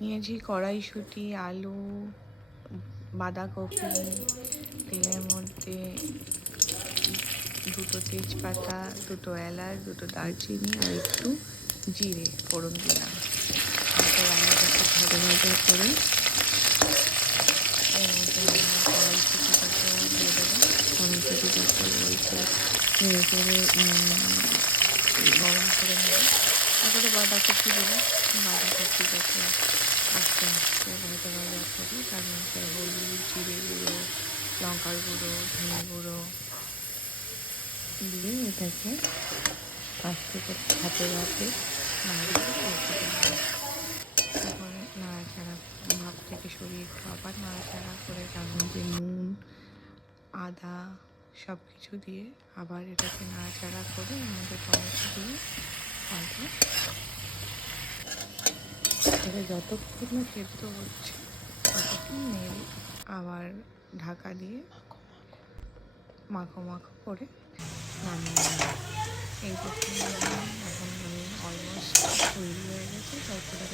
নিয়েছি কড়াইশুঁটি, আলু, বাঁধাকপি, তেলের মধ্যে দুটো তেজপাতা, দুটো এলাচ, দুটো দারচিনি আর একটু জিরে ফোড়ন দিলাম। তারপর আলুটাকে ভাজা ভাজা করে এর মধ্যে আমরা কড়াইশুঁটিটাকেও দিয়ে দেবো। কড়াইশুঁটিটাকে অল্প নেড়ে চেড়ে গরম করে নেব। তারপরে বাঁধাকপি দেবো। বাঁধাকপিটাকে আস্তে আস্তে ভাজা ভাজা করে তার মধ্যে হলুদ, জিরে গুঁড়ো, লঙ্কার গুঁড়ো, ধনে গুঁড়ো দিয়ে এটাকে আস্তে করে হাতে হাতে নাড়িয়ে রেখে দেবো। তারপরে নাড়াচাড়া ভাপ থেকে সরিয়ে একটু আবার নাড়াচাড়া করে তার মধ্যে নুন, আদা সব কিছু দিয়ে আবার এটাকে নাড়াচাড়া করে এর মধ্যে টমেটো দিয়ে তারপর এটা যতক্ষণ না সেদ্ধ হচ্ছে ততক্ষণ নেড়ে আবার ঢাকা দিয়ে মাখো মাখো করে নামিয়ে নেব। এই প্রথমে এখন আমি অলমোস্ট তৈরি হয়ে গেছে। তারপরে